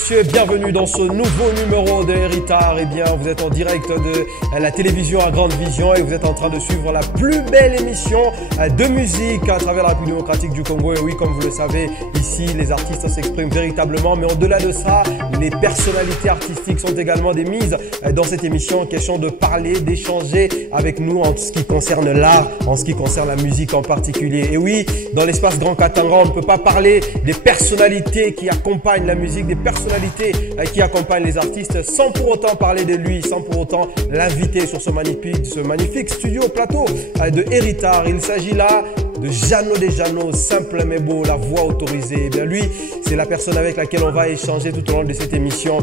messieurs, bienvenue dans ce nouveau numéro de Héritage. Eh bien, vous êtes en direct de la télévision à grande vision et vous êtes en train de suivre la plus belle émission de musique à travers la République démocratique du Congo. Et oui, comme vous le savez, ici, les artistes s'expriment véritablement. Mais au-delà de ça, les personnalités artistiques sont également des mises dans cette émission. Question de parler, d'échanger avec nous en ce qui concerne l'art, en ce qui concerne la musique en particulier. Et oui, dans l'espace Grand Katanga, on ne peut pas parler des personnalités qui accompagnent la musique, des personnalités qui accompagnent les artistes sans pour autant parler de lui, sans pour autant l'inviter sur ce magnifique studio plateau de Héritage. Il s'agit là de Jano des Jano, simple mais beau, la voix autorisée. Eh bien lui, c'est la personne avec laquelle on va échanger tout au long de cette émission.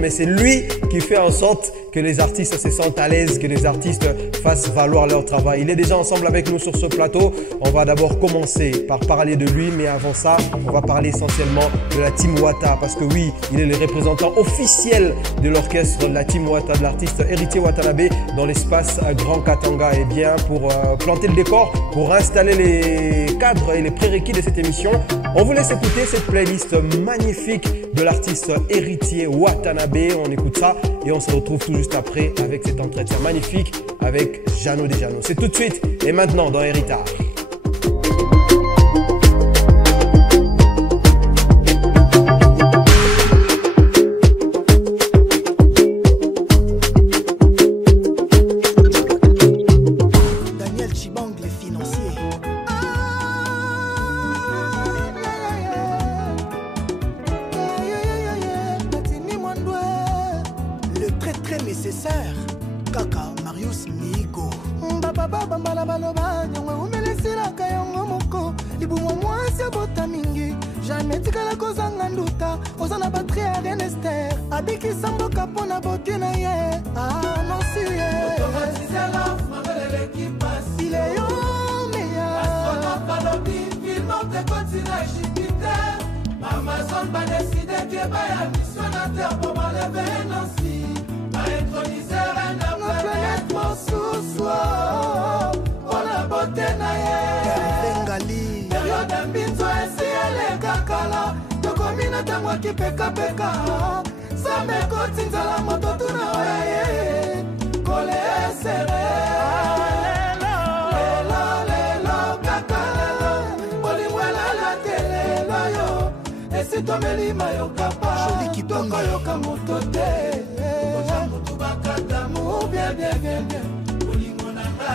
Mais c'est lui qui fait en sorte que les artistes se sentent à l'aise, que les artistes fassent valoir leur travail. Il est déjà ensemble avec nous sur ce plateau. On va d'abord commencer par parler de lui, mais avant ça, on va parler essentiellement de la Team Wata, parce que oui, il est le représentant officiel de l'orchestre de la Team Wata, de l'artiste Héritier Watanabe dans l'espace Grand Katanga. Et bien, pour planter le décor, pour installer les cadres et les prérequis de cette émission, on vous laisse écouter cette playlist magnifique de l'artiste Héritier Watanabe. On écoute ça et on se retrouve tout juste après avec cet entretien magnifique avec Jano des Jano. C'est tout de suite et maintenant dans Héritage.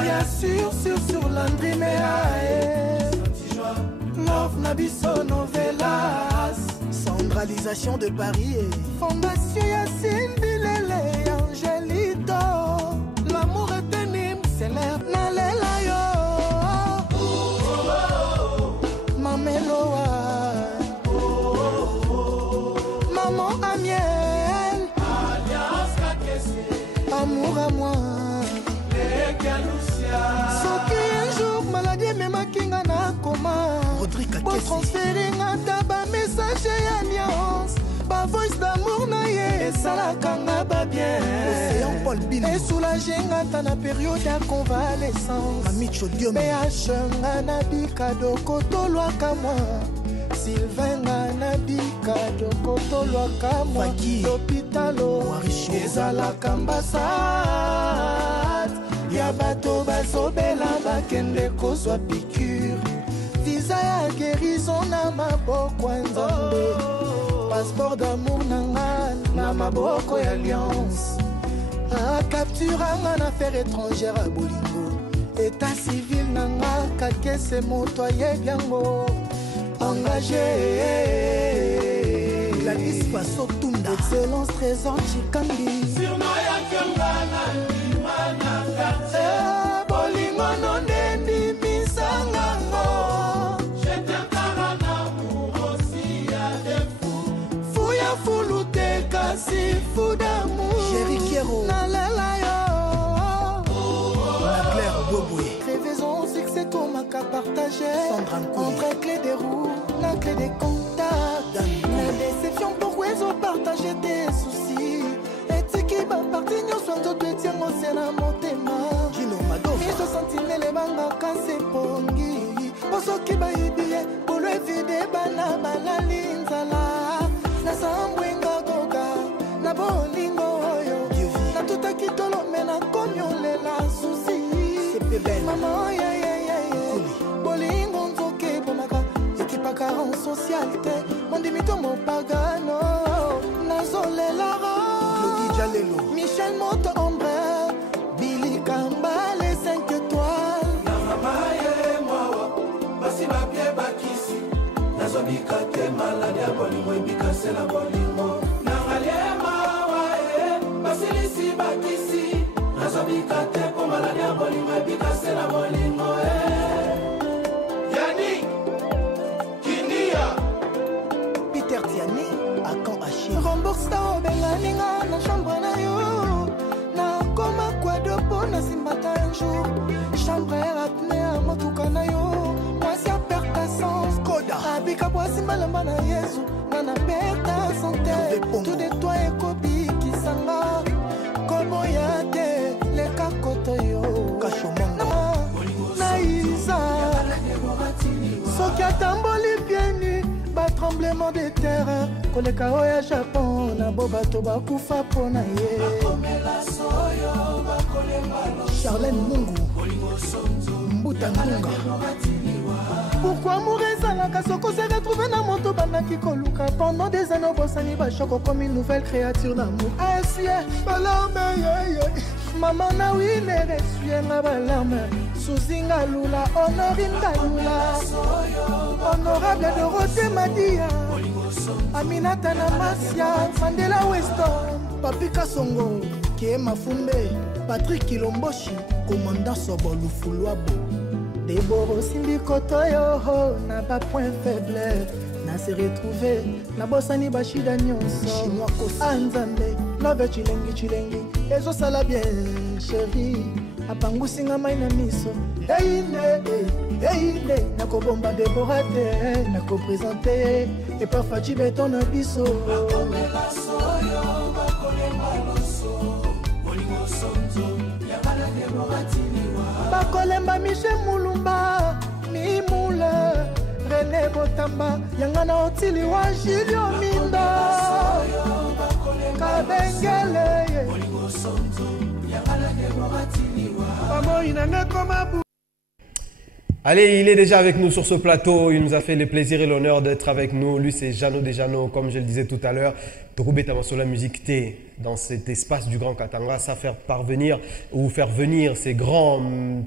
Bien sûr, sur l'Andrimea Love Nabiso Novelas, centralisation de Paris et Fondation Yacine Bilele Angelito. L'amour est un hymne célèbre Nalela yo Mameloa Maman Amiel Alliance Kakesi Amour à moi Soki un jour maladie me makinga na koma Bo transférer ngata ba message et alliance Ba voice d'amour na ye Et salakanga ba bien Et soulager ngata na période ya convalescence PH nga na bikado kotolwaka moi Sylvain nga na bikado kotolwaka moi L'hôpitalo ezalaka ambassade ya bato bazobela bakende kozwa piqûre visa ya guérison na maboko ya nzambe passeport d'amour nanga na maboko ya alliance akapturanga na affaire étrangère à bolingo état civil nanga kakese moto ayebi yango engagé la dispaso tunda excellence trésor chikambi surnom ya kiongana bolingo nondendi misangango fuya fulute kasi fudamu nalela yo révaison succès tomaka partagé entre clé des roues la clé des contacts la déception pourquoi ils ont partagé tes soucis etiki baparti nyonso nzoto etiango se na motema miso sentinele bangaka sepongi osoki bayibi ye polo evide bana balali nzala Maman, bolingo nzoke bomaka ekipa caron socialité mondimito mopagano nazolelara Michel Moto Ombre Billy Kamba les 5 étoiles Namaye mwawa basi babie bakisi nazobika te malade ya bolingo ebika se la bolingo nangalie mawa basi lisi bakisi nazobika te po malade ya bolingo ebika se la bolingo Yani Kindia Peter Tiani à quand Achille rembourse ta obenganinga na chambre na yo na koma kwa dopo na simbata un jour chambre apne a motuka na yo moi si a perd ta sens koda abika kwa simbalamba na Yesu na perd ta santé tout de toi et kobi kisanga komo ya te le kakoto yo kashomanga na isa soki atamboli pieni tremblement de terre koleka oya Japon na bo bato bakufa pona ye Charlène Mungu Mbuta Ngunga pourquoi mourir ezalaka soko se retrouver na moto bandaki koluka pendant des années bosani bashoko comme une nouvelle créature d'amour essuie balarme maman na wine essuie nga balarme Suzinga Lula Honoringa Lula Honorable Dorothée Madia Aminata Namasia Mandela Weston Papi Kasongo Kie Mafumbe Patrick Kilomboshi Commandant Sobolu Fuluabo Deboro Simbi Kotoyo n'a pas point faible n'a se retrouvé na bosani bashida nyonso chinois kosa Nzambe love chilengi ezo sala bien chérie apangusinga mai na miso eile nakobomba deborate nakopresente eparfa cibeto na biso bakolemba Michel Mulumba Mimule René Botamba Yangana Otili wa Julio Minda Kabengele Allez, il est déjà avec nous sur ce plateau. Il nous a fait le plaisir et l'honneur d'être avec nous. Lui, c'est Jeannot Desjano, comme je le disais tout à l'heure. Tourubé Tamasola Musique T, dans cet espace du Grand Katanga, ça faire parvenir ou faire venir ces grands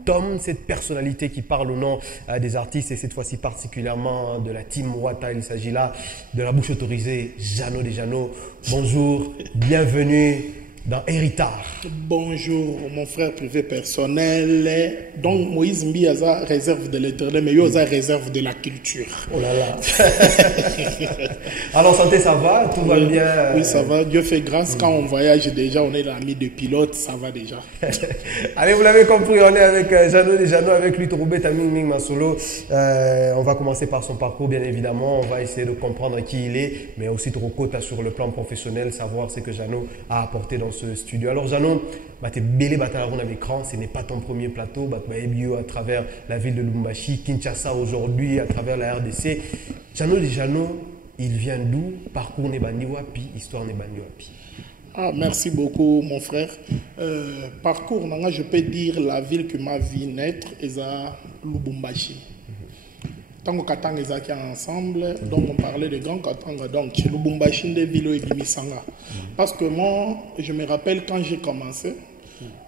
tomes, cette personnalité qui parle au nom des artistes et cette fois-ci particulièrement de la team Wata. Il s'agit là de la bouche autorisée, Jeannot Desjano. Bonjour, bienvenue dans Héritage. Bonjour, mon frère privé personnel. Donc, Moïse Mbi a réserve de l'éternel, mais il a réserve de la culture. Oh là là. Alors, santé, ça va? Tout va bien? Oui, ça va. Dieu fait grâce. Quand on voyage déjà, on est l'ami de pilote, ça va déjà. Allez, vous l'avez compris, on est avec Jeannot Desjano, avec lui, Tourubé Taming Ming Masolo. On va commencer par son parcours, bien évidemment. On va essayer de comprendre qui il est, mais aussi Trocota sur le plan professionnel, savoir ce que Jeannot a apporté dans ce studio. Alors Jeannot, tu es belé à l'écran, ce n'est pas ton premier plateau, à travers la ville de Lubumbashi, Kinshasa aujourd'hui, à travers la RDC. Jeannot Desjano, il vient d'où? Parcours Nebandi Wapi, histoire Nebandi Wapi. Ah, merci beaucoup mon frère. Parcours, je peux dire la ville que m'a vu naître est à Lubumbashi. Tant que Katanga est ensemble, donc on parlait de Grand Katanga, donc chez Lubumbashi, des villes et Bimisanga. Parce que moi, je me rappelle quand j'ai commencé,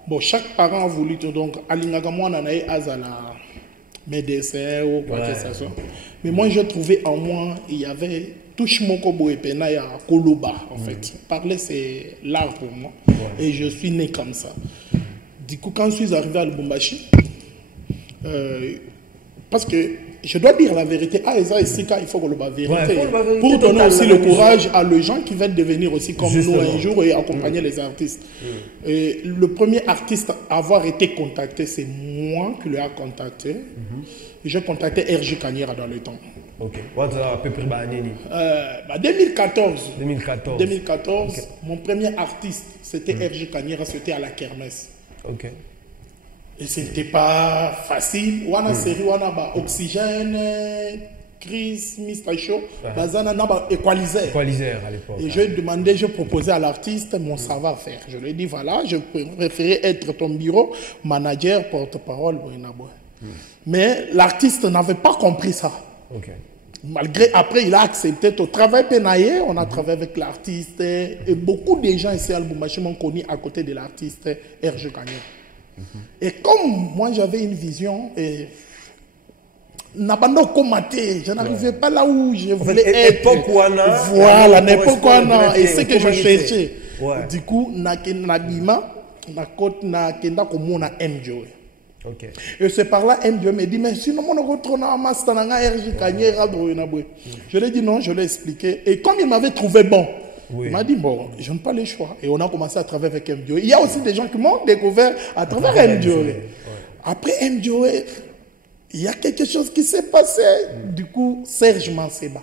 bon, chaque parent a voulu, donc, Alingagamou, on a azala médecin ou quoi que ce soit. Mais moi, j'ai trouvé en moi, il y avait touche Mokobo et Pena, il y a Koloba, en fait. Parler, c'est l'art pour moi. Et je suis né comme ça. Du coup, quand je suis arrivé à Lubumbashi, parce que je dois dire la vérité. Ah, il faut que le vérité. Pour donner aussi le courage à les gens qui veulent devenir aussi comme nous un jour et accompagner les artistes. Et le premier artiste à avoir été contacté, c'est moi qui l'ai contacté. J'ai contacté RJ Kanyera dans le temps. Ok. À peu près 2014. 2014. 2014. Okay. Mon premier artiste, c'était RJ Kanyera, c'était à la Kermesse. Ok. Et c'était pas facile. On a série, on a oxygène, Chris Mistacho, Bazana Naba Equalizer. Equalizer à l'époque. Et je demandais, je proposais à l'artiste mon savoir-faire. Je lui ai dit, voilà, je préférais être ton bureau, manager, porte-parole. Mais l'artiste n'avait pas compris ça. Ok. Malgré, après, il a accepté tout travail pénaillé. On a travaillé avec l'artiste. Et beaucoup de gens ici à Lubumbashi m'ont connu à côté de l'artiste Hergé Kanye. Et comme moi, j'avais une vision, et je n'arrivais pas là où je voulais être. Voilà, n'époque où on a. Et c'est que je cherchais. Du coup, Nabima, Enjoy. Okay. Et c'est par là, Dieu me dit, mais sinon, je lui ai dit non, je l'ai expliqué. Et comme il m'avait trouvé bon, il m'a dit, bon, je n'ai pas le choix. Et on a commencé à travailler avec Dieu. Il y a aussi des gens qui m'ont découvert à travers Dieu. Après Dieu, il y a quelque chose qui s'est passé. Du coup, Serge Manseba.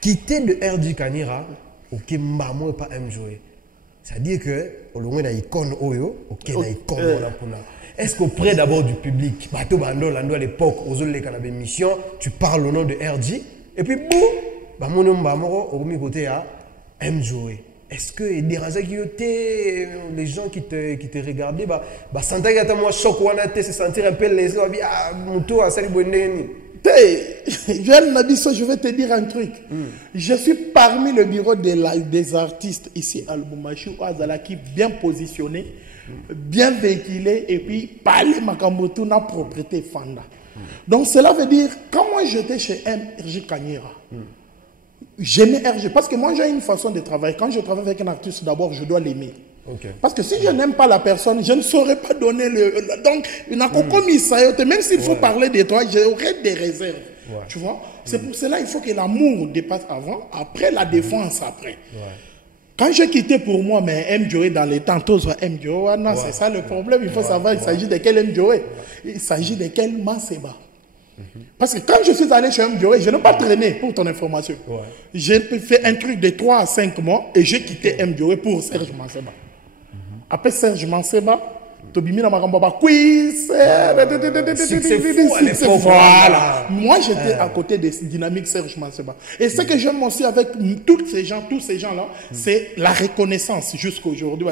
Quitter de RJ Kanira, ok, mbamo pas Mjoe. C'est-à-dire que, au loin na icône oyo, ok, na icône puna. Est-ce qu'auprès d'abord du public, bateau bando lando à l'époque, aux autres les canabé mission, tu parles au nom de RJ, et puis bou, bah mon nom mbamo au mi côté à Mjoe. Est-ce que les les gens qui te regardaient, bah sentir que moi choc ou se sentir un peu lésé, ah mon tour à salir bonne. Je vais te dire un truc. Je suis parmi le bureau des artistes ici à Lubumbashi, qui bien positionné, bien véhiculé, et puis parler Makambotou na propriété Fanda. Donc cela veut dire, quand moi j'étais chez RJ Kanyira, j'aimais RJ, parce que moi j'ai une façon de travailler. Quand je travaille avec un artiste, d'abord je dois l'aimer. Okay. Parce que si je n'aime pas la personne, je ne saurais pas donner le... Donc, il n'a qu'au commissaire, même s'il faut parler de toi, j'aurais des réserves. Tu vois? C'est pour cela qu'il faut que l'amour dépasse avant, après la défense après. Quand j'ai quitté pour moi, mais MJOE dans les temps, tous MJOE, non, c'est ça le problème. Il faut savoir, il s'agit de quel MJOE. Il s'agit de quel Manseba. Parce que quand je suis allé chez MJOE, je n'ai pas traîné, pour ton information. J'ai fait un truc de 3 à 5 mois et j'ai quitté MJOE pour Serge Manseba. Après Serge Manseba, Tobimina Marambaba quiz. Voilà. Moi, j'étais à côté des dynamiques Serge Manseba. Et ce que j'aime aussi avec tous ces gens-là, c'est la reconnaissance jusqu'à aujourd'hui.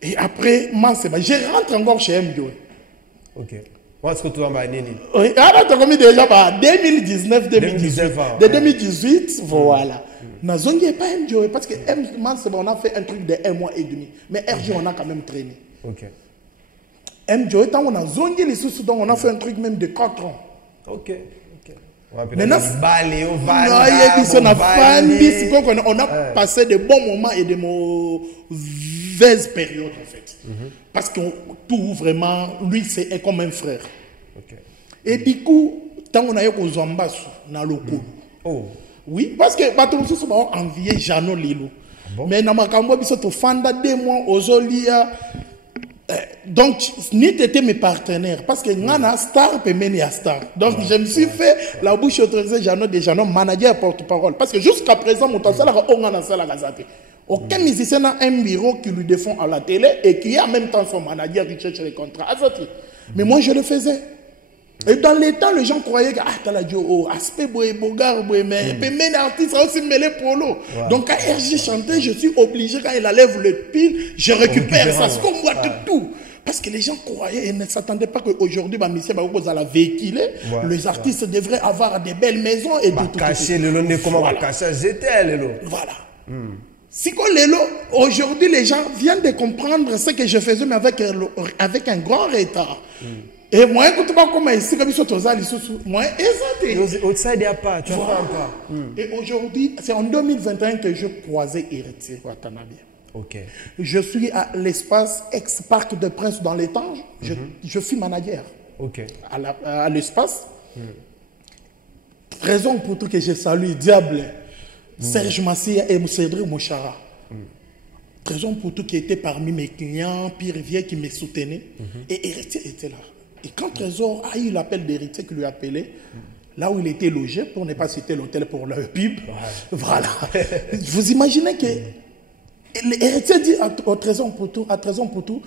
Et après Manseba, je rentre encore chez MJOE. Ok. Est-ce que tu vas m'aider? Oui, alors tu as commis déjà 2019, 2018. De 2018, voilà. N'a pas MJOE parce que on a fait un truc de 1 mois et demi. Mais RJ, on a quand même traîné. Ok. MJOE, tant on a zongué les sous, on a fait un truc même de 4 ans. Ok. Maintenant, on a passé de bons moments et de mauvaises périodes en fait. Parce que tout vraiment, lui c'est comme un frère. Et du coup, tant on a eu aux Zambas, dans le coup. Oui, parce que Batomsou ont envié Jano Lilo. Mais dans ma cambo, ils sont fanda 2 mois aux Olia. Donc, ni étaient mes partenaires. Parce que Nana Star peut mener à Star. Donc, je me suis fait la bouche autorisée Jano de Jano, manager porte-parole. Parce que jusqu'à présent, mon temps, aucun musicien n'a un bureau qui lui défend à la télé et qui est en même temps son manager qui cherche les contrats. Mais moi, je le faisais. Et dans les temps, les gens croyaient que t'as la Dieu, aspect bogar, mais même artiste a aussi mêlé polo. Donc quand RJ chantait, je suis obligé, quand il enlève le pile, je récupère ça. C'est comme moi tout. Parce que les gens croyaient et ne s'attendaient pas qu'aujourd'hui, monsieur va la véhiculer. Les artistes devraient avoir des belles maisons et tout. Cacher le long de comment on va cacher, c'était le lot. Voilà. Si aujourd'hui, les gens viennent de comprendre ce que je faisais, mais avec un grand retard. Et moi, quand tu vas comme ici, comme ils sont aux alliés, moi, outside il a pas, tu vois pas. Et aujourd'hui, c'est en 2021 que je croisais Héritier Watanabe. Ok. Je suis à l'espace ex-Parc de Prince dans les Tanges. Je suis manager. Ok. À l'espace. Raison pour tout que je salue Diable, Serge Massia et Cédric Mouchara. Raison pour tout qui était parmi mes clients, Pierre Rivière qui me soutenait. Et Héritier était là. Et quand Trésor a eu l'appel d'Héritier qui lui appelait, là où il était logé, pour ne pas citer l'hôtel pour le pub, voilà. Vous imaginez que L'héritier dit au trésor pour tout, à trésor pour tout,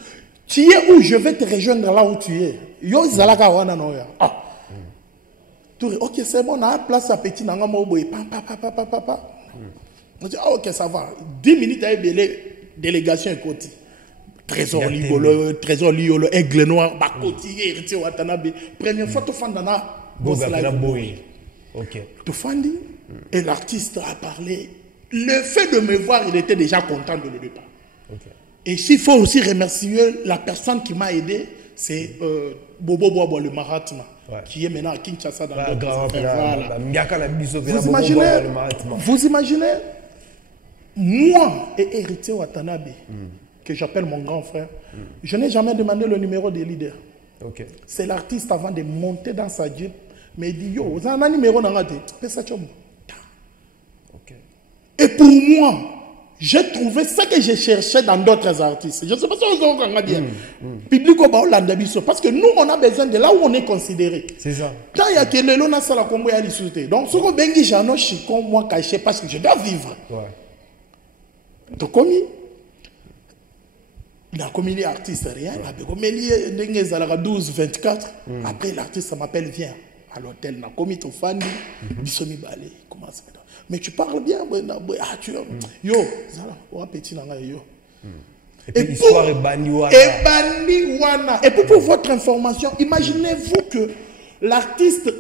tu es où je vais te rejoindre là où tu es. Yo zalaka wana noya. Ah. Ok, c'est bon, on a place à petit nanga moboy. Papa. On dit, ok, ça va. 10 minutes à ébélé, délégation et côté. Trésor liolo, aigle noir, bakoti, héritier Watanabe. Première fois, tu fais dans Ok. Tu fais et l'artiste a parlé. Le fait de me voir, il était déjà content de le départ. Okay. Et s'il faut aussi remercier la personne qui m'a aidé, c'est Bobo Bobo, le Mahatma, qui est maintenant à Kinshasa dans d'autres affaires. Vous imaginez, moi et héritier Watanabe, que j'appelle mon grand frère, je n'ai jamais demandé le numéro des leaders. Okay. C'est l'artiste avant de monter dans sa jeep, mais il dit, yo, vous avez un numéro dans la tête. Et pour moi, j'ai trouvé ce que je cherchais dans d'autres artistes. Je ne sais pas si vous avez dit. Public au Baolanda Bisso. Parce que nous, on a besoin de là où on est considéré. C'est ça. Quand il y a que les lonas, ça la combo à l'issue. Donc, ce que Bengi Jano, je suis comme moi caché parce que je dois vivre. Donc, comme il a commis l'artiste, rien. Il a 12, 24. Après, l'artiste m'appelle, viens à l'hôtel. Il a commis ton fan. Bissomi Balé. Comment ça va? Mais tu parles bien, tu yo, petit yo. Et puis l'histoire est banniwana. Et pour votre information, imaginez-vous que l'artiste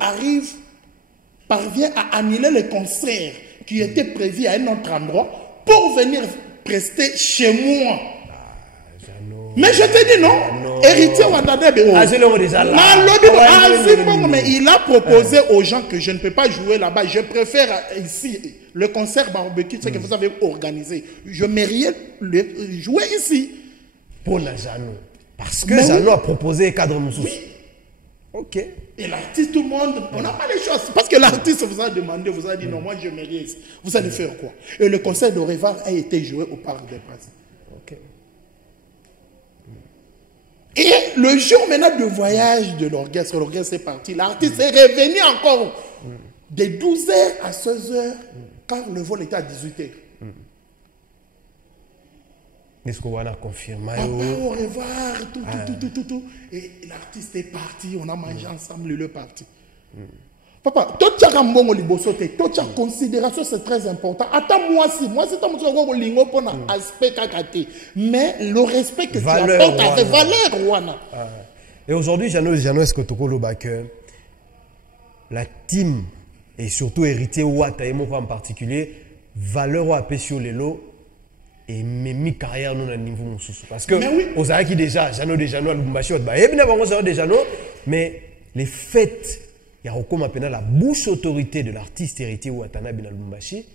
parvient à annuler le concert qui était prévu à un autre endroit pour venir prester chez moi. Mais je te dis non, héritier Watanabe. Mais il a proposé aux gens que je ne peux pas jouer là-bas. Je préfère ici, le concert barbecue, ce que vous avez organisé. Je méritais jouer ici. Pour la Jano. Parce que Jano a proposé cadre Moussous. Oui. Ok. Et l'artiste, tout le monde, on n'a pas les choses. Parce que l'artiste vous a demandé, vous a dit non, moi je mérite ici. Vous allez faire quoi? Et le concert de Révar a été joué au Parc des Princes. Ok. Et le jour maintenant de voyage de l'orchestre est parti. L'artiste est revenu encore de 12h à 16h, car le vol était à 18h. Est-ce qu'on va confirmer? Au revoir, tout. Et l'artiste est parti, on a mangé ensemble, il est parti. Papa, toi tu as un bon libosoté, toi tu as considération, c'est très important. Attends, moi c'est un lingo pour un aspect kakate. Mais le respect que tu apportes a des valeurs, Wana. Et aujourd'hui, Jano, est-ce que tu que la team, et surtout héritier Ouata et moi en particulier, valeur à sur les lots et mes carrière nous à niveau mon sous. Parce que aux Araki déjà, Jano à Lubumbashi, mais les fêtes. Il y a comme appelé la bouche autorité de l'artiste héritier Watanabe na Lubumbashi et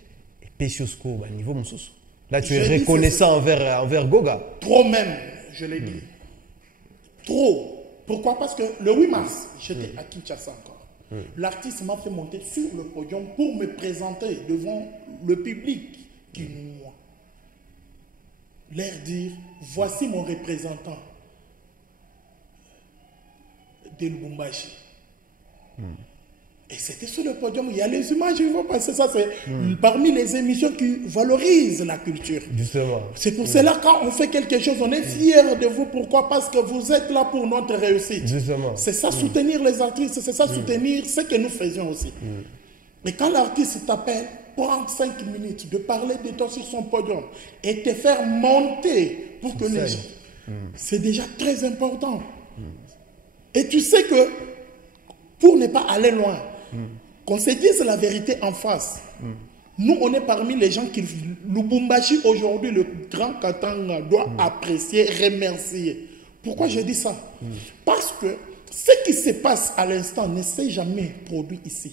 Pessiosko au niveau Moussous. Là, tu es reconnaissant envers Goga. Trop même, je l'ai dit. Trop. Pourquoi? Parce que le 8 mars, j'étais à Kinshasa encore. L'artiste m'a fait monter sur le podium pour me présenter devant le public qui moi. Leur dire, voici mon représentant de Lubumbashi. Et c'était sur le podium, il y a les images, ils vont passer ça, c'est parmi les émissions qui valorisent la culture. Justement. C'est pour cela quand on fait quelque chose, on est fiers de vous. Pourquoi? Parce que vous êtes là pour notre réussite. Justement. C'est ça, soutenir les artistes, c'est ça, soutenir ce que nous faisions aussi. Et quand l'artiste t'appelle, prendre 5 minutes de parler de toi sur son podium et te faire monter pour que les gens... C'est déjà très important. Et tu sais que pour ne pas aller loin, qu'on se dise la vérité en face. Nous, on est parmi les gens qui... Lubumbashi, aujourd'hui, le grand Katanga doit apprécier, remercier. Pourquoi je dis ça? Parce que ce qui se passe à l'instant ne s'est jamais produit ici.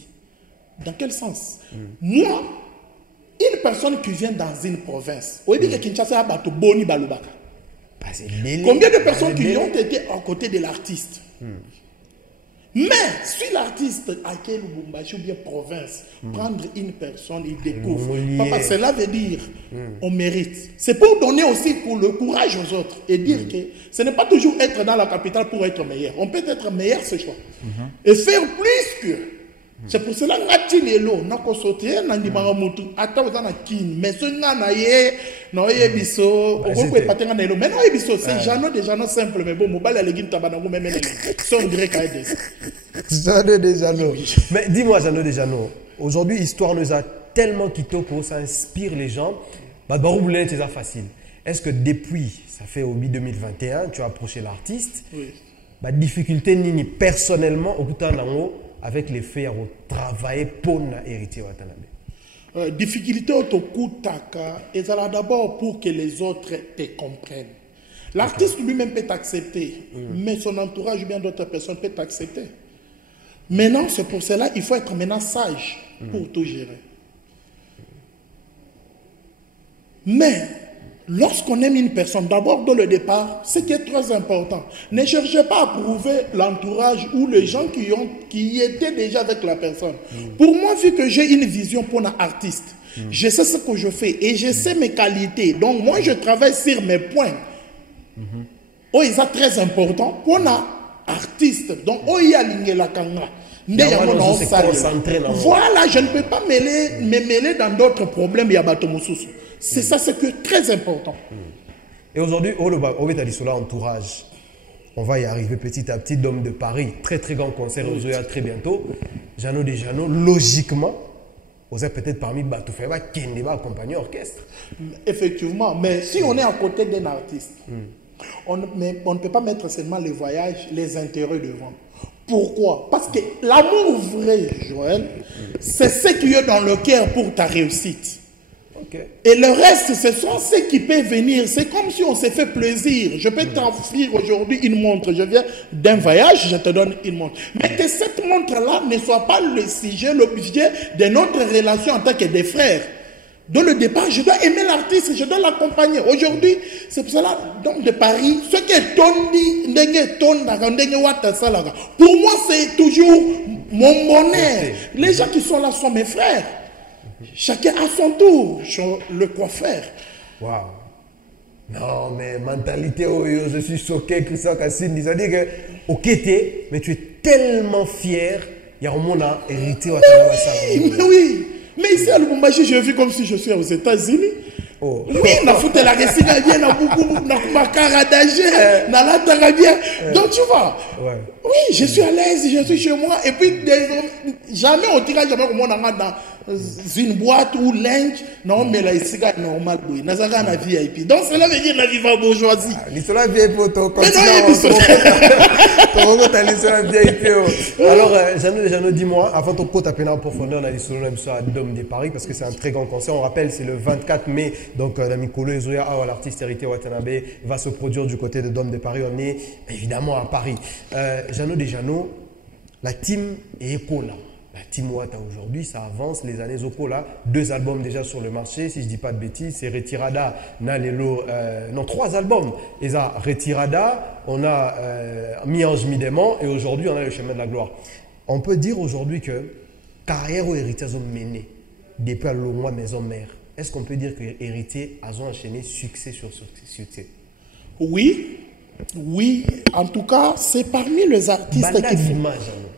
Dans quel sens? Moi, une personne qui vient dans une province, combien de personnes qui ont été à côté de l'artiste? Mais si l'artiste à quel Lubumbashi ou bien province, prendre une personne, il découvre. Papa, cela veut dire on mérite. C'est pour donner aussi pour le courage aux autres et dire que ce n'est pas toujours être dans la capitale pour être meilleur. On peut être meilleur ce choix. Et faire plus que C'est pour cela que lelo nako sauter na ndimanga mutu ata ozana kin mais ce ngana ye no ye biso okoko patenga na elo mais no ye biso c'est Jano de Jano simple mais bon mobile legin tabana ngou même les son grec à aider Jano de Jano. Mais dis-moi Jano de Jano, aujourd'hui histoire nous a tellement kitoko, ça inspire les gens. Bah baroulé c'est facile. Est-ce que depuis ça fait au mi-2021 tu as approché l'artiste? Oui. Bah difficulté nini personnellement au kuta nango avec les faits à travailler pour héritier Watanabe. Difficulté autokutaka et ça là d'abord pour que les autres te comprennent. L'artiste lui-même peut t'accepter, mais son entourage ou bien d'autres personnes peuvent t'accepter. Maintenant, c'est pour cela il faut être maintenant sage pour tout gérer. Mais lorsqu'on aime une personne, d'abord dans le départ, ce qui est très important, ne cherchez pas à prouver l'entourage ou les gens qui étaient déjà avec la personne. Pour moi, vu que j'ai une vision pour un artiste, je sais ce que je fais et je sais mes qualités. Donc moi, je travaille sur mes points. Oh, c'est très important pour un artiste. Donc, oh, il y a la kanga. Voilà, je ne peux pas me mêler dans d'autres problèmes. C'est ça, c'est que très important. Et aujourd'hui, au Bétalissola entourage, on va y arriver petit à petit. Dôme de Paris, très très grand concert aujourd'hui très bientôt. Jano de Jano, logiquement, vous êtes peut-être parmi Batoufeba qui va accompagner l'orchestre. Effectivement, mais si on est à côté d'un artiste, on ne peut pas mettre seulement les voyages, les intérêts devant. Pourquoi? Parce que l'amour vrai, Joël, c'est ce qui est dans le cœur pour ta réussite. Okay. Et le reste, ce sont ceux qui peuvent venir. C'est comme si on s'est fait plaisir. Je peux t'offrir aujourd'hui une montre. Je viens d'un voyage, je te donne une montre. Mais que cette montre-là ne soit pas le sujet, l'objet de notre relation en tant que des frères. Dans le départ, je dois aimer l'artiste, je dois l'accompagner. Aujourd'hui, c'est pour cela, donc de Paris, ce qui est tondi, pour moi, c'est toujours mon bonheur. Les gens qui sont là sont mes frères. Chacun à son tour, le coiffeur. Waouh! Non, mais mentalité, je suis choqué, Christian Cassine. C'est-à-dire que, ok, mais tu es tellement fier, il y a un monde à hériter. Mais oui! Mais ici à Lubumbashi, je vis comme si je suis aux États-Unis. Oh. Oui, on a foutu la récine bien, on a beaucoup, on a caradagé, on a la tarabia. Donc tu vois, oui, je suis à l'aise, je suis chez moi. Et puis, jamais on tira jamais comme on a dans une boîte ou linge. Non, mais là, ici, c'est normal. Oui, on a la VIP. Donc cela veut dire la viva bourgeoisie. L'histoire VIP pour ton continent. Alors, Jano, dis-moi, avant ton côte à peine en profondeur, on a l'histoire à Dôme de Paris parce que c'est un très grand concert. On rappelle, c'est le 24 mai. Donc, Namikolo Ezoya, l'artiste héritier Watanabe, va se produire du côté de Dôme de Paris. On est évidemment à Paris. Jano de Jano, la team est Ekola. La team Wata aujourd'hui, ça avance. Les années Okola, 2 albums déjà sur le marché. Si je ne dis pas de bêtises, c'est Retirada, Nalelo, non, 3 albums. Et ça, Retirada, on a Mi-Ange, Mi-Démon, et aujourd'hui, on a le chemin de la gloire. On peut dire aujourd'hui que carrière ou héritier ont mené depuis à l'Omois Maison Mère. Est-ce qu'on peut dire que Héritier a enchaîné succès sur succès? Oui, oui. En tout cas, c'est parmi les artistes qui font.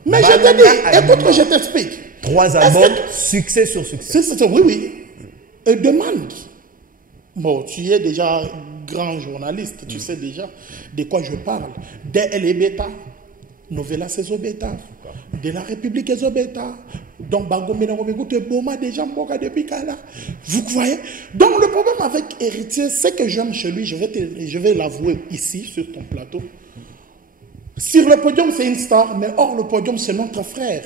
Mais je te dis, écoute que je t'explique. 3 albums, succès sur succès. Oui, oui. Et demande. Bon, tu es déjà grand journaliste, tu sais déjà de quoi je parle. De Beta, Novella Beta, de la République Beta. Donc, Boma déjà depuis Kala. Vous voyez? Donc, le problème avec Héritier, c'est que j'aime chez lui, je vais l'avouer ici, sur ton plateau. Sur le podium, c'est une star, mais hors le podium, c'est notre frère.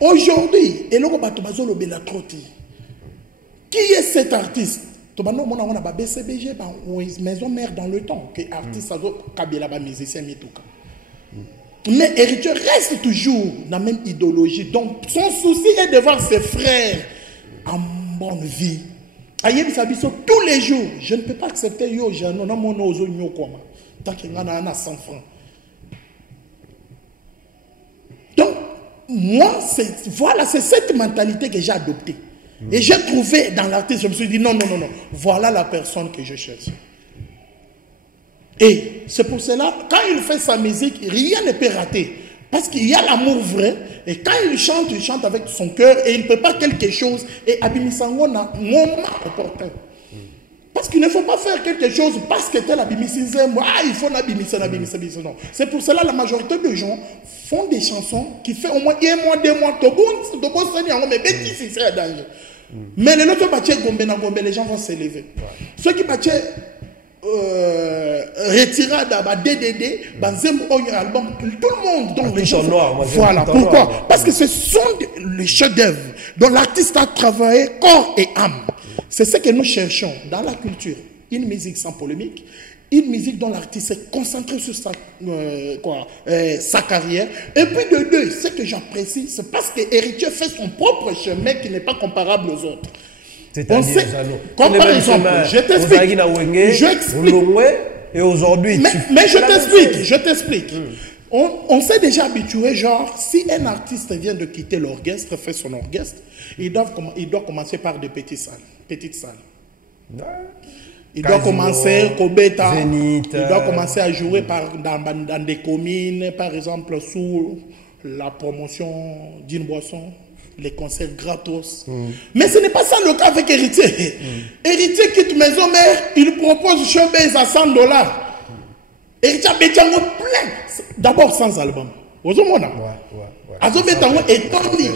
Aujourd'hui, qui est cet artiste? On a BCBG, maison mère dans le temps, que artiste, musicien, mais Héritier reste toujours dans la même idéologie. Donc, son souci est de voir ses frères en bonne vie. Tous les jours, je ne peux pas accepter yo, tant qu'il y a 100 francs. Donc, moi, voilà, c'est cette mentalité que j'ai adoptée. Et j'ai trouvé dans l'artiste, je me suis dit, non, voilà la personne que je cherche. Et c'est pour cela, quand il fait sa musique, rien ne peut rater. Parce qu'il y a l'amour vrai, et quand il chante avec son cœur, et il ne peut pas quelque chose, et Abimisango n'a moment opportun. Parce qu'il ne faut pas faire quelque chose parce que tel Abimissinze, il faut n'abimissa. Non. C'est pour cela que la majorité des gens font des chansons qui font au moins 1 mois, 2 mois, mais les autres les gens vont s'élever. Ceux qui battent retirade DDD, album, tout le monde dans les gens. Voilà, pourquoi? Parce que ce sont les chefs-d'œuvre dont l'artiste a travaillé corps et âme. C'est ce que nous cherchons dans la culture. Une musique sans polémique, une musique dont l'artiste est concentré sur sa carrière. Et puis de deux, ce que j'apprécie, c'est parce que Héritier fait son propre chemin qui n'est pas comparable aux autres. C'est-à-dire, comme par exemple, je t'explique. Et aujourd'hui, mais je t'explique. On s'est déjà habitué, genre, si un artiste vient de quitter l'orchestre, fait son orchestre, il doit commencer par des petites salles. Il doit commencer Kobeta, il doit commencer à jouer dans des communes, par exemple, sous la promotion d'une boisson, les concerts gratos. Mais ce n'est pas ça le cas avec Héritier. Héritier quitte maison mère, il propose showbiz à $100. Héritier Bétiango plein. D'abord sans album. Vous avez vu? Azo Bétiango est tombé.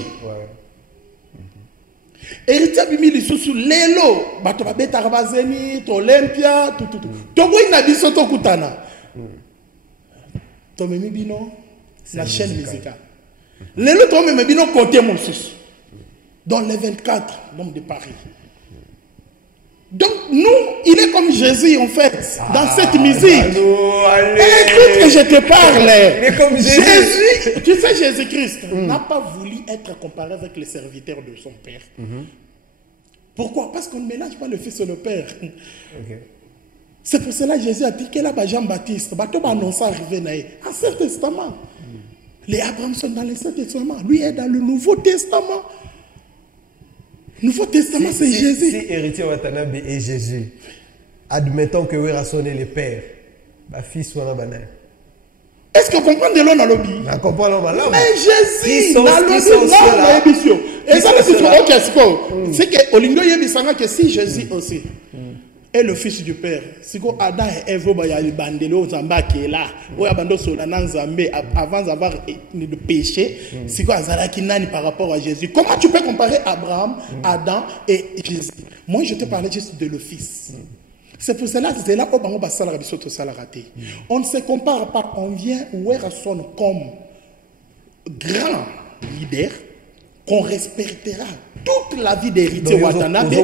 Héritier Bimili sous Lelo, bato babeta Rabazeni, Olympia, tout. Togo inabiso to kutana. Tomemi bino la chaîne musicale. Lelo tomemi bino côté Moussous. Dans les 24 donc de Paris. Donc nous, il est comme Jésus en fait dans cette musique. Écoute que je te parle. Il est comme Jésus. Tu sais, Jésus-Christ n'a pas voulu être comparé avec les serviteurs de son Père. Pourquoi? Parce qu'on ne mélange pas le Fils et le Père. C'est pour cela que Jésus a dit que là, Jean-Baptiste, Bateau annonce arrivé dans l'Ancien Testament. Les Abraham sont dans l'Ancien Testament. Lui est dans le Nouveau Testament. Nouveau Testament, c'est Jésus. Si héritier Watanabe est Jésus, admettons que Wera sonne le Père, ma fille soit là. Est-ce que vous comprenez de l'eau dans l'objet? Mais Jésus, dans l'objet, et ça, c'est que Olingo Yebisanga que si Jésus aussi est le Fils du Père, si Adam et Ève, il y a le bandelo Zamba qui est là, ou Abando Solana Zambé avant d'avoir le péché, si Azara qui n'a par rapport à Jésus. Comment tu peux comparer Abraham, Adam et Jésus? Moi, je te parlais juste de le Fils. C'est pour cela que c'est là où on ne se compare pas, on vient Werason comme grand leader qu'on respectera toute la vie d'Héritier Watanabe. Mais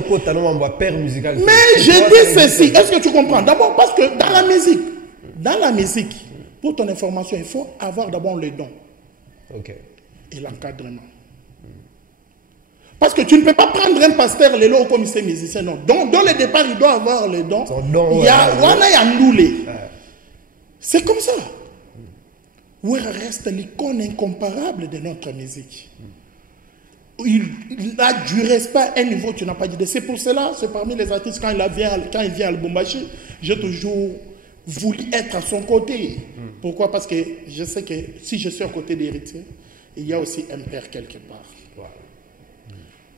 je dis ceci, est-ce que tu comprends? D'abord parce que dans la musique, pour ton information, il faut avoir d'abord le don et l'encadrement. Parce que tu ne peux pas prendre un pasteur, les lots comme c'est musicien, non. Donc, dans le départ, il doit avoir le don. Il y a Ndoulé. C'est comme ça. Ouera reste l'icône incomparable de notre musique. Il a du respect à un niveau tu n'as pas dit. C'est pour cela, c'est parmi les artistes, quand il vient à Lubumbashi, j'ai toujours voulu être à son côté. Pourquoi? Parce que je sais que si je suis à côté d'Héritier, il y a aussi un père quelque part.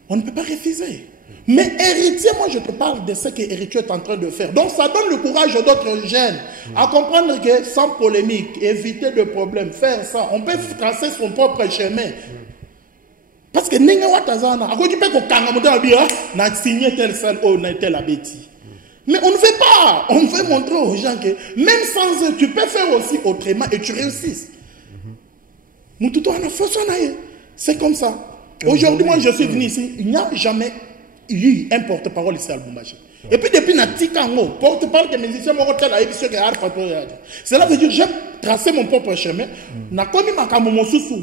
On ne peut pas refuser. Mais Héritier, moi je te parle de ce que Héritier est en train de faire. Donc ça donne le courage aux autres jeunes à comprendre que sans polémique, éviter de problèmes, faire ça, on peut tracer son propre chemin. Parce que mais on ne fait pas. On veut montrer aux gens que même sans eux, tu peux faire aussi autrement et tu réussisses. C'est comme ça. Aujourd'hui, moi, je suis venu ici. Il n'y a jamais eu un porte-parole ici à Lubumbashi. Et puis, depuis Natikango, porte-parole des musiciens, cela veut dire que j'ai tracé mon propre chemin.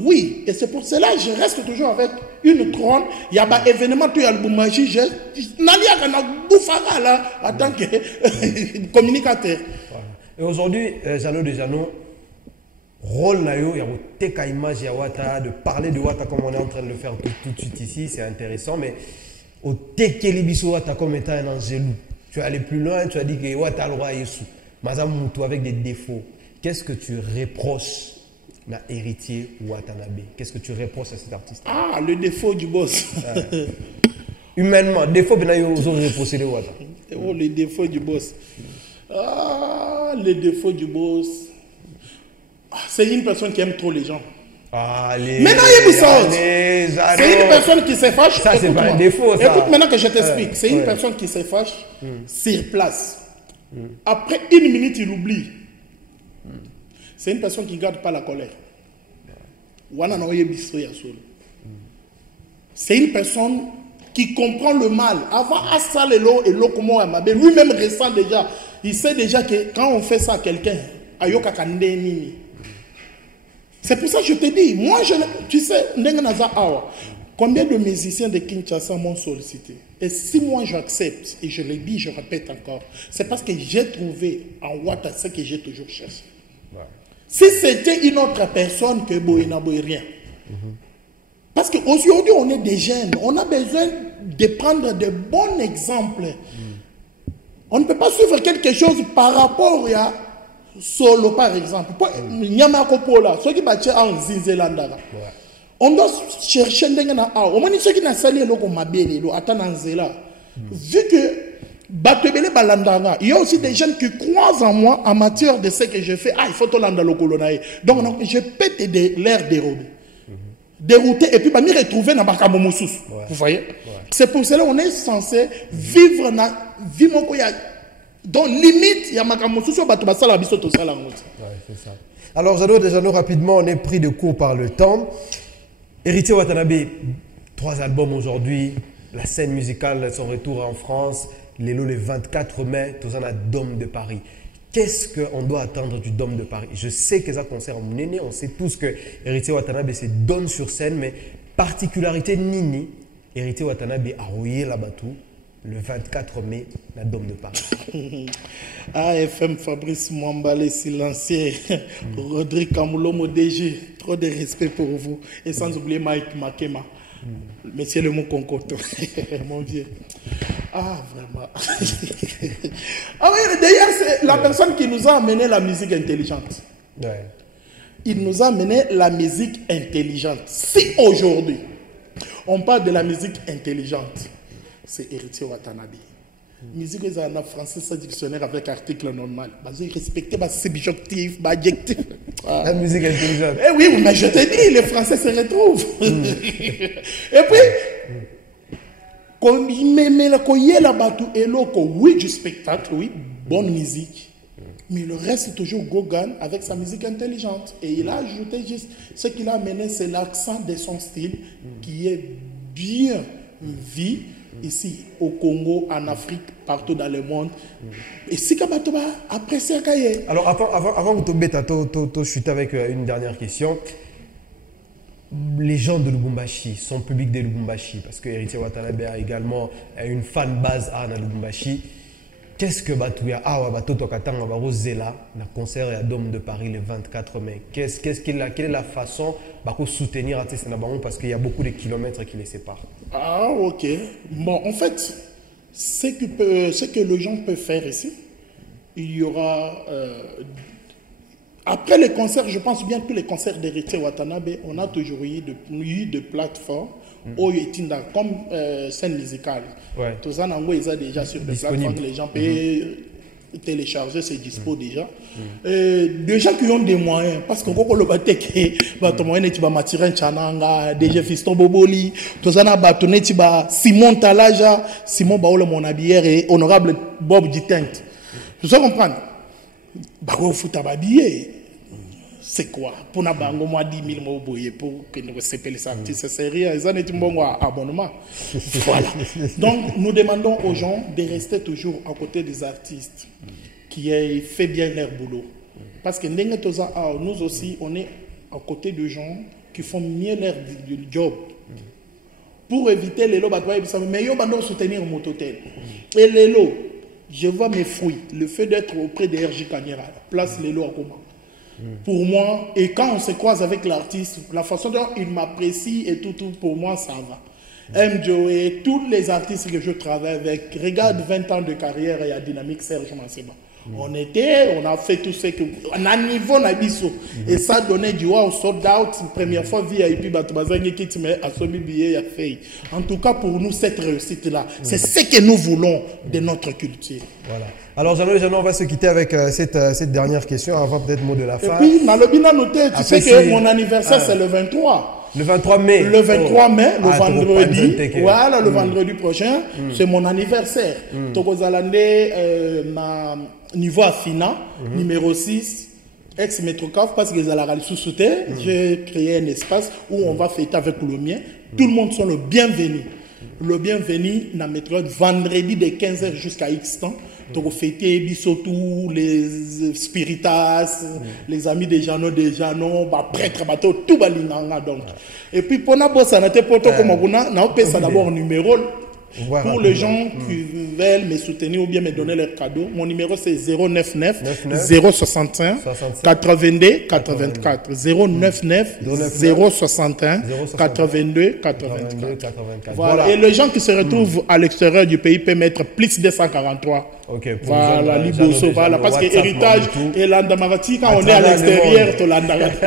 Oui. Et c'est pour cela que je reste toujours avec une trône. Il y a un événement tout à Lubumbashi. Je en tant que communicateur. Et aujourd'hui, Jano de Jano, rôle nayo ya teka image ya Wata, de parler de Wata comme on est en train de le faire tout de suite ici, c'est intéressant, mais au tekeli biso Wata comme étant un angélou. Tu es allé plus loin, tu as dit que Wata le roi Yesu, Mazam Moutou avec des défauts. Qu'est-ce que tu reproches na Héritier Watanabe. Qu'est-ce que tu réponds à cet artiste? Ah, le défaut du boss. Humainement, défaut, vous aurez reposé Wata. Oh, le défaut du boss. Ah, le défaut du boss. C'est une personne qui aime trop les gens. Allez, maintenant, il y a c'est une personne qui se fâche. Ça, c'est pas un défaut, ça. Écoute maintenant que je t'explique. C'est une personne qui se fâche sur place. Après une minute, il oublie. C'est une personne qui ne garde pas la colère. C'est une personne qui comprend le mal. Avant, lui-même ressent déjà. Il sait déjà que quand on fait ça à quelqu'un, c'est pour ça que je te dis, moi, tu sais, combien de musiciens de Kinshasa m'ont sollicité? Et si moi j'accepte, et je le dis, je répète encore, c'est parce que j'ai trouvé en Wata ce que j'ai toujours cherché. Ouais. Si c'était une autre personne que Boïna Boy, rien. Parce qu'aujourd'hui, on est des jeunes, on a besoin de prendre de bons exemples. On ne peut pas suivre quelque chose par rapport à solo, par exemple. Ceux qui battent en Zinzelandara. On doit chercher au moins ceux qui n'ont pas vu que il y a aussi des jeunes qui croient en moi en matière de ce que je fais. Ah, il faut tout l'anda le colonel. Donc, je peux l'air dérouté et puis me retrouver dans Bakamomosus. Vous voyez? C'est pour cela qu'on est censé vivre dans vie donc limite il y a Makamomosus sur Batubasala Bisoto Salamot. C'est ça. Alors, Jano, rapidement, on est pris de court par le temps. Héritier Watanabe, 3 albums aujourd'hui, la scène musicale, son retour en France, Lélo le 24 mai, tout ça, Dôme de Paris. Qu'est-ce qu'on doit attendre du Dôme de Paris? Je sais que ça concerne mon aîné, on sait tous que Héritier Watanabe se donne sur scène, mais particularité Nini, Héritier Watanabe a rouillé la batou le 24 mai, la Dôme de Paris. AFM Fabrice Mwambale, silencieux, Rodrigue Kamoulomo DG, trop de respect pour vous. Et sans oublier Mike Makema. Monsieur le mot Concoto, mon vieux. Ah, vraiment. Ah oui, d'ailleurs, c'est la personne qui nous a amené la musique intelligente. Ouais. Il nous a amené la musique intelligente. Si aujourd'hui, on parle de la musique intelligente, c'est Héritier Watanabe. Musique en français, c'est dictionnaire avec article normal. Respecter ses objectifs, adjectifs. La musique intelligente. Eh oui, mais je te dis, les Français se retrouvent. Et puis, quand il y a oui, du spectacle, oui, bonne musique. Mais le reste, c'est toujours Gauguin avec sa musique intelligente. Et il a ajouté juste ce qu'il a amené, c'est l'accent de son style qui est bien vu ici au Congo, en Afrique, partout dans le monde. Et si Kabatoba apprécie à Kaye. Alors, avant que tu chutes avec une dernière question, les gens de Lubumbashi, son public de Lubumbashi, parce que Héritier Watanabe a également une fan base à Lubumbashi. Qu'est-ce que Batouya a Batoto Katanga Barozela, le concert à Dôme de Paris le 24 mai? Quelle est la façon de soutenir l'artiste parce qu'il y a beaucoup de kilomètres qui les séparent? Ah, ok. Bon, en fait, ce que les gens peuvent faire ici, il y aura... après les concerts, je pense bien que les concerts d'Héritier Watanabe, on a toujours eu de plateformes comme scène musicale. Tout ça, ils ont déjà sur des plateformes, les gens peuvent télécharger, c'est dispo déjà. Des gens qui ont des moyens, parce que quand on va déjà Fiston Boboli, tout ça, Simon Talaja, Simon Baoula Monabière et honorable Bob Dittent. Vous comprenez? Bago Foutababier. C'est quoi? Pour nous avoir 10 000 mots pour que nous recevions les artistes, c'est rien. Ils ont été bon abonnement. Voilà. Donc, nous demandons aux gens de rester toujours à côté des artistes qui font bien leur boulot. Parce que nous aussi, on est à côté de gens qui font mieux leur job. Pour éviter les lots, mais ils vont soutenir mon hôtel. Et les lots, je vois mes fruits. Le fait d'être auprès de RJ Kanyera, place les lots à comment? Pour moi, et quand on se croise avec l'artiste, la façon dont il m'apprécie et tout, pour moi, ça va. MJO et tous les artistes que je travaille avec, regarde 20 ans de carrière et à Dynamique Serge Manseba. On a fait tout ce que... On a un niveau nabiso. Et ça donnait du wow, sold out. Première fois, VIP, en tout cas, pour nous, cette réussite-là, c'est ce que nous voulons de notre culture. Voilà. Alors, Jeannot, on va se quitter avec cette dernière question avant peut-être mot de la fin. Et puis, dans le bilan noté, tu sais que mon anniversaire, c'est le 23. Le 23 mai. Le 23 mai, le vendredi. Voilà, le vendredi prochain, c'est mon anniversaire. Tokozalande, niveau Afina, numéro 6, ex-Métrocaf, parce que j'ai créé un espace où on va fêter avec le mien. Tout le monde sont le bienvenu. Le bienvenu dans métro vendredi de 15h jusqu'à X temps. Donc, fêter tous les spiritas, les amis des Jeannot, prêtres, tout balinganga donc. Et puis, pour nous, ça n'a pas été comme on a d'abord numéro. Pour les gens qui veulent me soutenir ou bien me donner leur cadeau, mon numéro c'est 099 061 82 84. 099 061 82 84. Voilà. Et les gens qui se retrouvent à l'extérieur du pays peuvent mettre plus 243. Ok, voilà, Liboso, voilà, parce que héritage et l'Andamarati, quand on est à l'extérieur, tout l'Andamarati.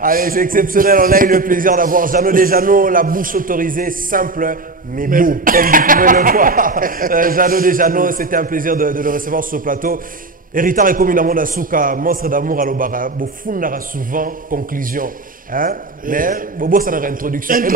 Allez, c'est exceptionnel, on a eu le plaisir d'avoir Jeannot Desjanots, la bouche autorisée, simple mais beau, comme vous pouvez le voir. Jeannot Desjanots, c'était un plaisir de le recevoir sur ce plateau. Héritage est comme une amende à souka, monstre d'amour à l'obara, bofundara souvent, conclusion. Hein? Mais, bobo, ça n'a pas introduction. Donc, il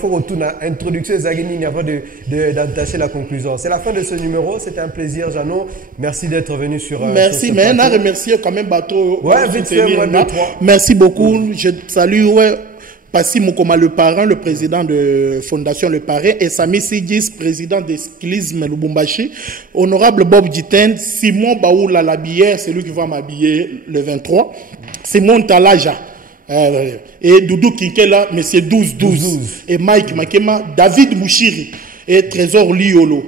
faut retourner à introduction avant d'attacher la conclusion. C'est la fin de ce numéro. C'était un plaisir, Jeannot. Merci d'être venu sur. Merci, mais on a remercié quand même Bateau. Ouais, vite fait, moi, 2, 3. Merci beaucoup. Je salue, Passi Mokoma le parrain, le président de Fondation Le Parrain, et Sami Sidis, président d'Esclisme Lubumbashi, honorable Bob Diten, Simon Baoula Labière, c'est lui qui va m'habiller le 23, Simon Talaja, et Doudou Kinkela, monsieur 12-12, et Mike Makema, David Mouchiri, et Trésor Liolo,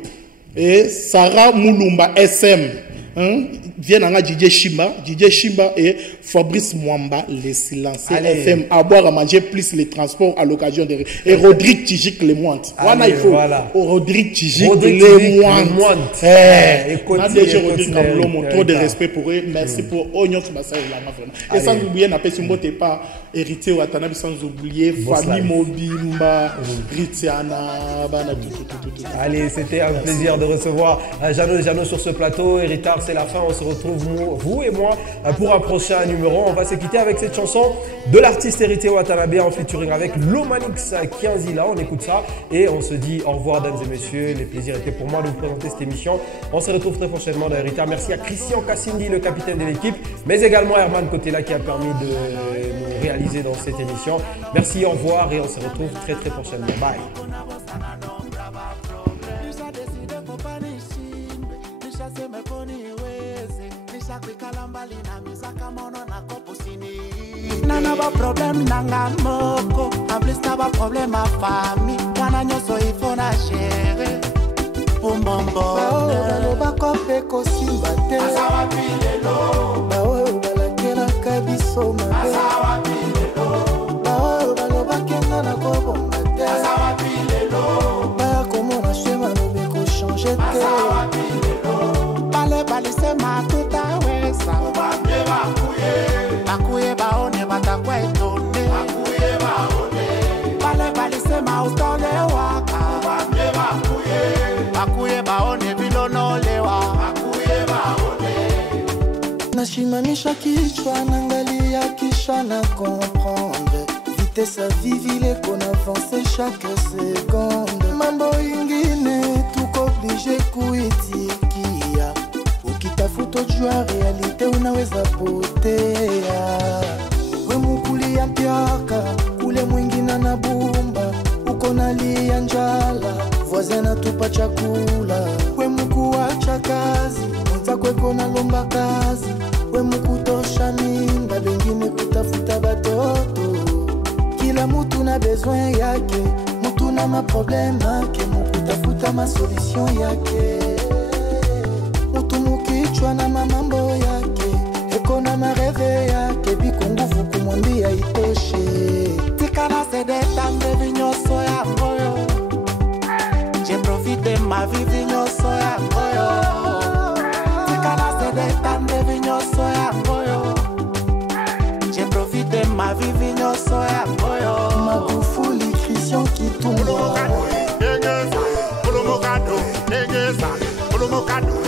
et Sarah Moulumba SM. Viennent à DJ Shimba et Fabrice Mwamba, les silencieux FM, à boire, à manger, plus les transports à l'occasion de... Et Rodrigue Tijik, les mointes. Voilà, il faut. Rodrigue Tijik, les mointes. Rodrigue Kamlomo, trop de respect pour eux. Merci pour Oignon Kibasa et Lama. Et sans oublier, n'a pas si mot pas héritier ou Atanabi, sans oublier famille Mobimba, Ritiana, Allez, c'était un plaisir de recevoir Jeannot sur ce plateau. Héritage, c'est la fin. On se retrouve, vous et moi, pour un prochain numéro. On va se quitter avec cette chanson de l'artiste Héritier Watanabe en featuring avec Lomanix Kianzila. On écoute ça et on se dit au revoir, dames et messieurs. Le plaisir était pour moi de vous présenter cette émission. On se retrouve très prochainement dans Héritage. Merci à Christian Kassindi, le capitaine de l'équipe, mais également Herman Kotela qui a permis de nous réaliser dans cette émission. Merci, au revoir et on se retrouve très très prochainement. Bye. Nana ba problème nanga moko, en plus na ba problème à famille. Wana nyoso il faut na gérer pour mon bonheur. Ba kope ko simba te. Asawa pilelo. Ba o bala kena kabiso ma. Asawa pilelo. Ba o bala ba kena na ko bonga te. Asawa pilelo. Ba comment na chema no be ko changer te. Asawa pilelo. Bale bale se ma tuta wesa. Ba me ba kuye. Akuye baone batakwa etone. Akuye baone. Bale bale se ma utole waka. Bambe bakuye. Akuye baone bilono lewa. Akuye baone. Nashimanisha kichwa nangalia kisha na comprendre. Vitesse à vivre qu'on avance chaque seconde. Mambo ingine tuko obligé kuitikia. Ukitafuta jua realite unaweza potea. We mukulia mpiaka, kule mwingine na bumba. Uko nalia njala, voisin atupa chakula. We mukuacha kazi, mwenza kweko na lomba kazi. We mukutosha mimba, bengine kutafuta batoto. Kila mutu na besoin yake, mutu na maproblème yake. Mukutafuta ma solution yake. Mutu mukichwa na mamambo yake, eko na mareve yake. Biko nguvu kumwambia itoshe. Tikana sedeta mbe vinyoso ya moyo. Je profite ma vie vinyoso kitumba Olomokado,